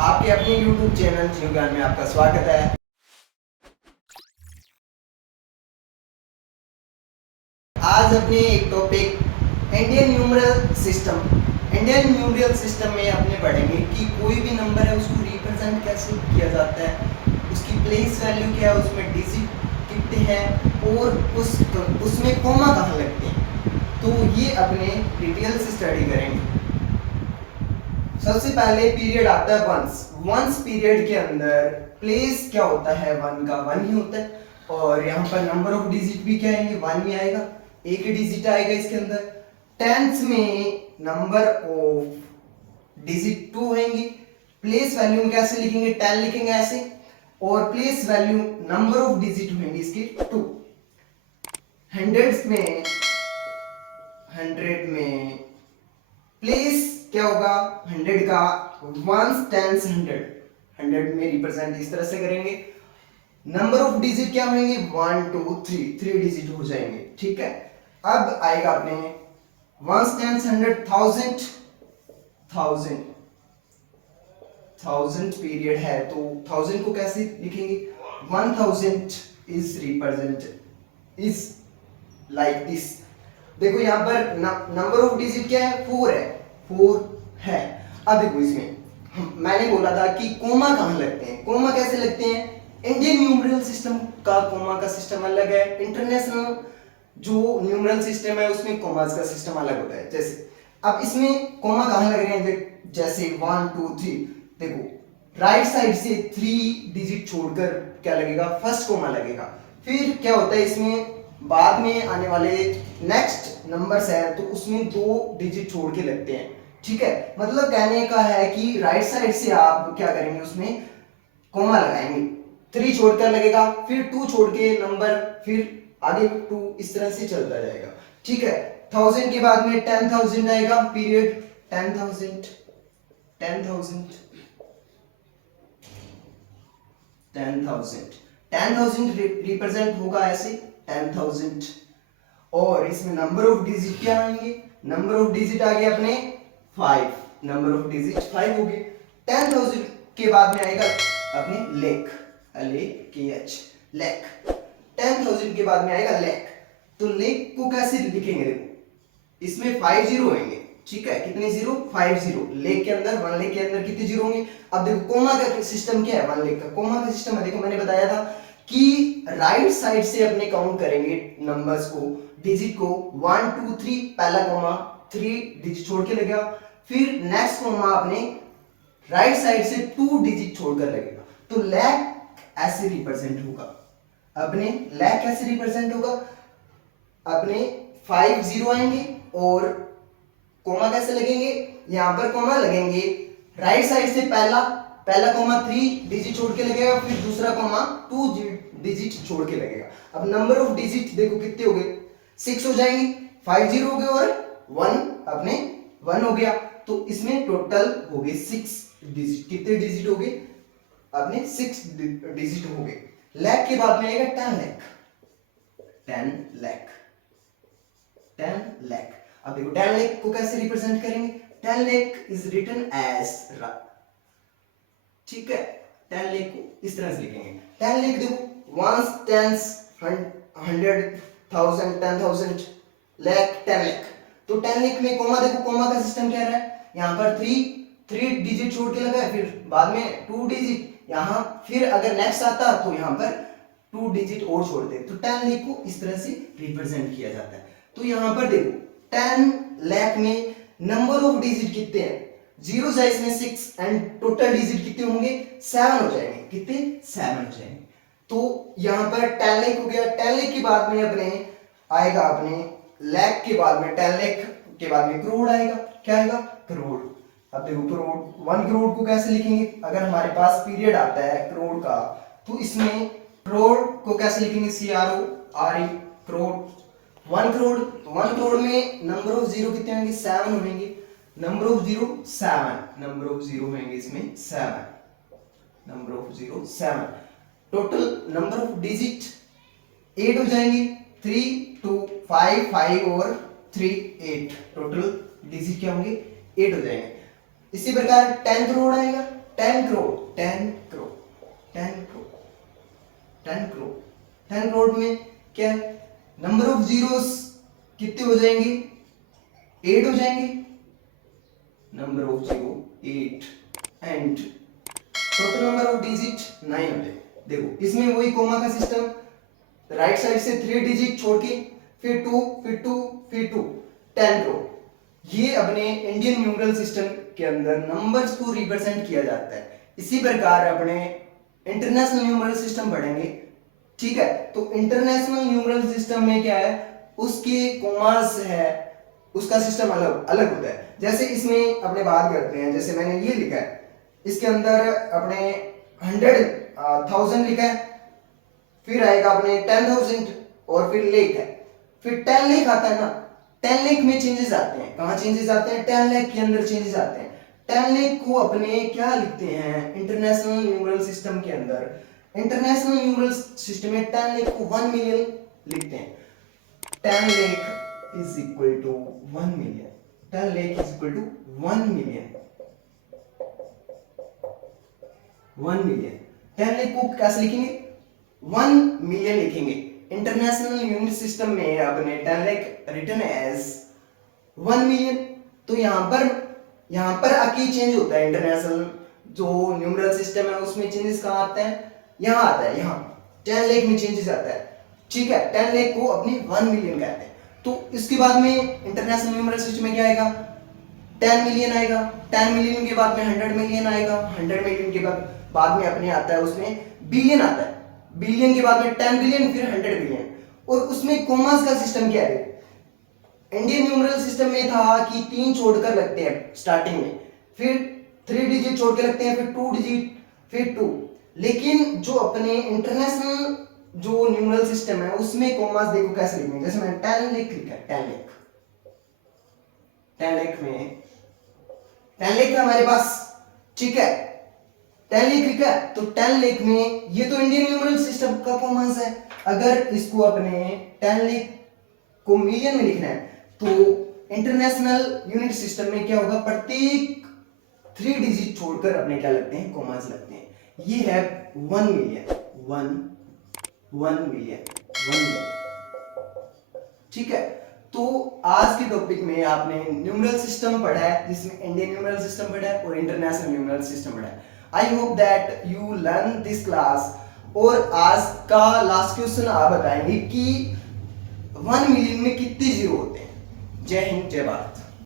आपके अपने YouTube channel जियो ज्ञान में आपका स्वागत है। आज अपने एक topic Indian numeral system. Indian numeral system में अपने पढ़ेंगे कि कोई भी नंबर है उसको रिप्रेजेंट कैसे किया जाता है, उसकी प्लेस वैल्यू क्या है, उसमें डिजिट कितने हैं और उसमें कॉमा कहाँ लगते हैं। तो ये अपने डिटेल से स्टडी करेंगे। सबसे पहले पीरियड आता है वंस पीरियड के अंदर प्लेस क्या होता है, वन का वन ही होता है और यहाँ पर नंबर ऑफ डिजिट भी क्या आएंगे, वन ही आएगा, एक ही डिजिट आएगा इसके अंदर। टेंथ में नंबर ऑफ डिजिट टू होंगे। प्लेस वैल्यू में कैसे लिखेंगे, 10 लिखेंगे ऐसे, और place value number of digit होंगे इसकी टू। हंड्रेड में प्लेस क्या होगा, 100 का वंस टेंस 100 में रिप्रेजेंट इस तरह से करेंगे। नंबर ऑफ डिजिट क्या होंगे, 1 2 3 3 डिजिट हो जाएंगे। ठीक है, अब आएगा अपने वंस टेंस 100 थाउजेंड पीरियड है तो 1000 को कैसे लिखेंगे, 1000 is represent is like this. देखो यहाँ पर नंबर ऑफ डिजिट क्या है, 4 है। अब देखो इसमें मैंने बोला था कि कोमा कहाँ लगते हैं, कोमा कैसे लगते हैं। इंडियन न्यूमरल सिस्टम का कोमा का सिस्टम अलग है, इंटरनेशनल जो न्यूमरल सिस्टम है उसमें कोमास का सिस्टम अलग होता है। जैसे अब इसमें कोमा कहाँ लग रहे हैं, जैसे 1 2 3, देखो राइट साइड से 3 डिजिट छोड़कर क्या लगेगा, फर्स्ट कोमा लगेगा। फिर क्या होता है इसमें बाद में आने वाले नेक्स्ट नंबर्स है तो उसमें 2 डिजिट छोड़ के लगते हैं। ठीक है, मतलब कहने का है कि राइट साइड से आप क्या करेंगे, उसमें कोमा लगाएंगे, 3 छोड़कर लगेगा, फिर 2 छोड़ के नंबर, फिर आगे 2, इस तरह से चलता जाएगा। ठीक है, 1000 के बाद में 10,000 आएगा पीरियड, 10,000 रिप्रेजेंट होगा ऐसे 10,000। और इसमें नंबर ऑफ डिजिट क्या आएंगे, नंबर ऑफ डिजिट आ गए अपने 5, नंबर ऑफ डिजिट 5 हो गए। 10,000 के बाद में आएगा अपने लेख, LAKH लेख। 10,000 के बाद में आएगा लेख, तो लेख को कैसे लिखेंगे, देखो इसमें 5 जीरो होंगे। ठीक है, कितने जीरो, 5 जीरो। लेख के अंदर, वन लेख के अंदर कितने जीरो होंगे। अब देखो कोमा का सिस्टम क्या है, वन लेख का कोमा का सिस्टम है, देखो मैंने बताया था कि राइट साइड से अपने काउंट करेंगे नंबर्स को, डिजिट को, 1 2 3, पहला कोमा 3 डिजिट छोड़ के लगेगा, फिर नेक्स्ट कोमा अपने राइट साइड से 2 डिजिट छोड़कर लगेगा, तो लैक ऐसे रिप्रेजेंट होगा। अपने लैक कैसे रिप्रेजेंट होगा, अपने 5 जीरो आएंगे और कोमा कैसे लगेंगे, यहां पर कोमा लगेंगे राइट साइड से पहला कोमा 3 डिजिट छोड़ के लगेगा, फिर दूसरा कोमा 2 डिजिट छोड़ के लगेगा। अब नंबर ऑफ डिजिट देखो कितने हो गए, 6 हो जाएंगे, 5 जीरो हो गए और 1 अपने 1 हो गया, तो इसमें टोटल हो गए 6 डिजिट। कितने डिजिट हो गए अपने, 6 डिजिट हो गए। लैख के बाद में आएगा 10 लाख, 10 लाख। अब देखो 10 लाख को कैसे रिप्रेजेंट करेंगे, 10 लाख इज रिटन एज, ठीक है, 10 लाख को इस तरह से लिखेंगे। 10 लाख देखो वंस टेंस 100 1000 10,000 लाख 10 लाख, तो 10 लाख में कोमा देखो, कोमा का सिस्टम क्या रहा है, यहाँ पर 3 डिजिट छोड़ के लगा है, फिर बाद में 2 डिजिट यहाँ, फिर अगर नेक्स्ट आता तो यहाँ पर 2 डिजिट और छोड़ दे, तो 10 लाख को इस तरह से रिप्रेजेंट किया जाता है। तो यहाँ पर देखो 10 लाख में नंबर ऑफ डिजिट कितने हैं, जीरो है इसमें 6 एंड टोटल डिजिट कितने होंगे, 7 हो जाएंगे। कितने, 7 हो जाएंगे। तो यहाँ पर 10 लाख हो गया। 10 लाख के बाद में अपने आएगा, अपने लाख के बाद में 10 लाख के बाद में करोड़ आएगा। क्या आएगा, करोड़। अब देखो करोड़, 1 करोड़ को कैसे लिखेंगे, अगर हमारे पास पीरियड आता है करोड़ का, तो इसमें करोड़ को कैसे लिखेंगे, CRORE करोड़। 1 करोड़, 1 करोड़ में नंबर ऑफ जीरो कितने होंगे, 7 होंगे। Number of zero 7, number of zero होंगे इसमें 7, number of zero 7। Total number of digit 8 हो जाएंगे, 3 2 5 5 और 3 8, टोटल डिजिट क्या होंगे, 8 हो जाएंगे। इसी प्रकार 10 करोड़ आएगा। 10 करोड़ 10 करोड़ 10 करोड़ 10 करोड़ 10 करोड़ में क्या है, नंबर ऑफ जीरोस कितने हो जाएंगे, 8 हो जाएंगे, number of zero 8 and total number of digit 9 हो जाए। देखो इसमें वही कोमा का सिस्टम, राइट साइड से 3 डिजिट छोड़ के फिर 2 फिर 2 फिर 2 10 करोड़। ये अपने इंडियन न्यूमरल सिस्टम के अंदर नंबर्स को रिप्रेजेंट किया जाता है। इसी प्रकार अपने इंटरनेशनल न्यूमरल सिस्टम पढ़ेंगे, ठीक है। तो इंटरनेशनल न्यूमरल सिस्टम में क्या है, उसके कोमास है, उसका सिस्टम अलग अलग होता है। जैसे इसमें अपने बात करते हैं, जैसे मैंने ये लिखा है, इसके अंदर अपने 100,000 लिखा है, फिर आएगा अपने 10,000 और फिर लेख है, फिर 10 लेख आता है ना, 10 लेख में चेंजेस आते हैं। कहाँ चेंजेस आते हैं, 10 लेख के अंदर चेंजेस आते हैं। 10 लेख को अपने क्या लिखते हैं इंटरनेशनल न्यूमरल सिस्टम के अंदर, इंटरनेशनल न्यूमरल सिस्टम में 10 लेख को 1 मिलियन लिखते हैं। 10 lakh is equal to 1 million, 10 lakh is equal to 1 million, 1 million. 10 lakh को कैसे लिखेंगे, 1 मिलियन लिखेंगे। इंटरनेशनल यूनिट सिस्टम में अपने 10 लाख रिटन एज 1 मिलियन। तो यहां पर आके चेंज होता है, इंटरनेशनल जो न्यूमरल सिस्टम है उसमें चेंजेस कहां आते हैं, यहां आता है, यहां 10 लाख में चेंजेस आता है, ठीक है। 10 लाख को अपने 1 मिलियन कहते हैं। तो इसके बाद में इंटरनेशनल न्यूमरल सिस्टम में क्या आएगा, 10 मिलियन आएगा, 10 मिलियन के बाद में 100 मिलियन आएगा, 100 मिलियन के बाद में अपने आता है उसमें बिलियन आता है, बिलियन के बाद में 10 बिलियन, फिर 100 बिलियन। और उसमें कोमास का सिस्टम क्या है, इंडियन न्यूमरल सिस्टम में था कि 3 छोड़कर लगते हैं स्टार्टिंग में, फिर 3 डिजिट छोड़ के लगते हैं, फिर 2 डिजिट, फिर 2। लेकिन जो अपने इंटरनेशनल जो न्यूमरल सिस्टम है उसमें कोमास देखो कैसे लिखेंगे, जैसे मैंने 10 लाख लिखा है, 10 लाख, 10 लाख में 10 लाख है हमारे पास, ठीक है, 10 लाख लिखा है। तो 10 लाख में ये तो इंडियन न्यूमरल सिस्टम का कॉमन है। अगर इसको अपने 10 लाख को मिलियन में लिखना है तो इंटरनेशनल यूनिट सिस्टम में क्या होगा, प्रत्येक 3 डिजिट छोड़कर अपने क्या लगते हैं, कॉमास लगते हैं। ये है 1 मिलियन, 1 मिलियन, 1 मिलियन, ठीक है। तो आज के टॉपिक में आपने न्यूमरल सिस्टम पढ़ा है, जिसमें इंडियन न्यूमरल सिस्टम पढ़ा है और इंटरनेशनल न्यूमरल सिस्टम पढ़ा है। I hope that you learn this class. और आज का लास्ट क्वेश्चन आप बताएंगे कि 1 मिलियन में कितने जीरो होते हैं। जय हिंद, जय भारत।